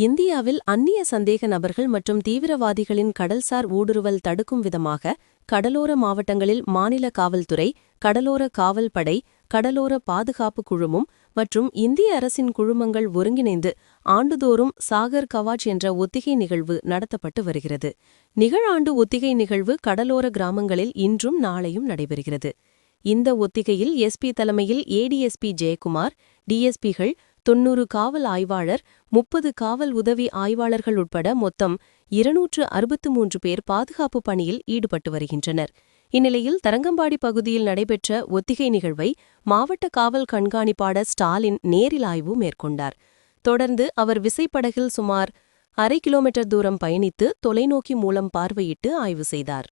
இந்தியாவில் அந்நிய சந்தேக நபர்கள் மற்றும் தீவிரவாதிகளின் கடல்சார் ஊடுருவல் தடுக்கும் விதமாக கடலோர மாவட்டங்களில் மாநில காவல்துறை கடலோர காவல் படை கடலோர பாதுகாப்பு குழுமம் மற்றும் இந்திய அரசின் குழுமங்கள் ஒருங்கிணைந்து ஆண்டுதோறும் சாகர் கவாச் என்ற ஒத்திகை நிகழ்வு நடத்தப்பட்டு வருகிறது. நிகழாண்டு ஒத்திகை நிகழ்வு கடலோர கிராமங்களில் இன்றும் நாளையும் நடைபெறுகிறது. இந்த ஒத்திகையில் எஸ்பி தலைமையில் ஏடிஎஸ்பி ஜெயக்குமார் டிஎஸ்பிகள் தொன்னூறு காவல் ஆய்வாளர் முப்பது காவல் உதவி ஆய்வாளர்கள் உட்பட மொத்தம் இருநூற்று அறுபத்து மூன்று பேர் பாதுகாப்பு பணியில் ஈடுபட்டு வருகின்றனர். இந்நிலையில் தரங்கம்பாடி பகுதியில் நடைபெற்ற ஒத்திகை நிகழ்வை மாவட்ட காவல் கண்காணிப்பாளர் ஸ்டாலின் நேரில் ஆய்வு மேற்கொண்டார். தொடர்ந்து அவர் விசைப்படகில் சுமார் அரை கிலோமீட்டர் தூரம் பயணித்து தொலைநோக்கி மூலம் பார்வையிட்டு ஆய்வு செய்தார்.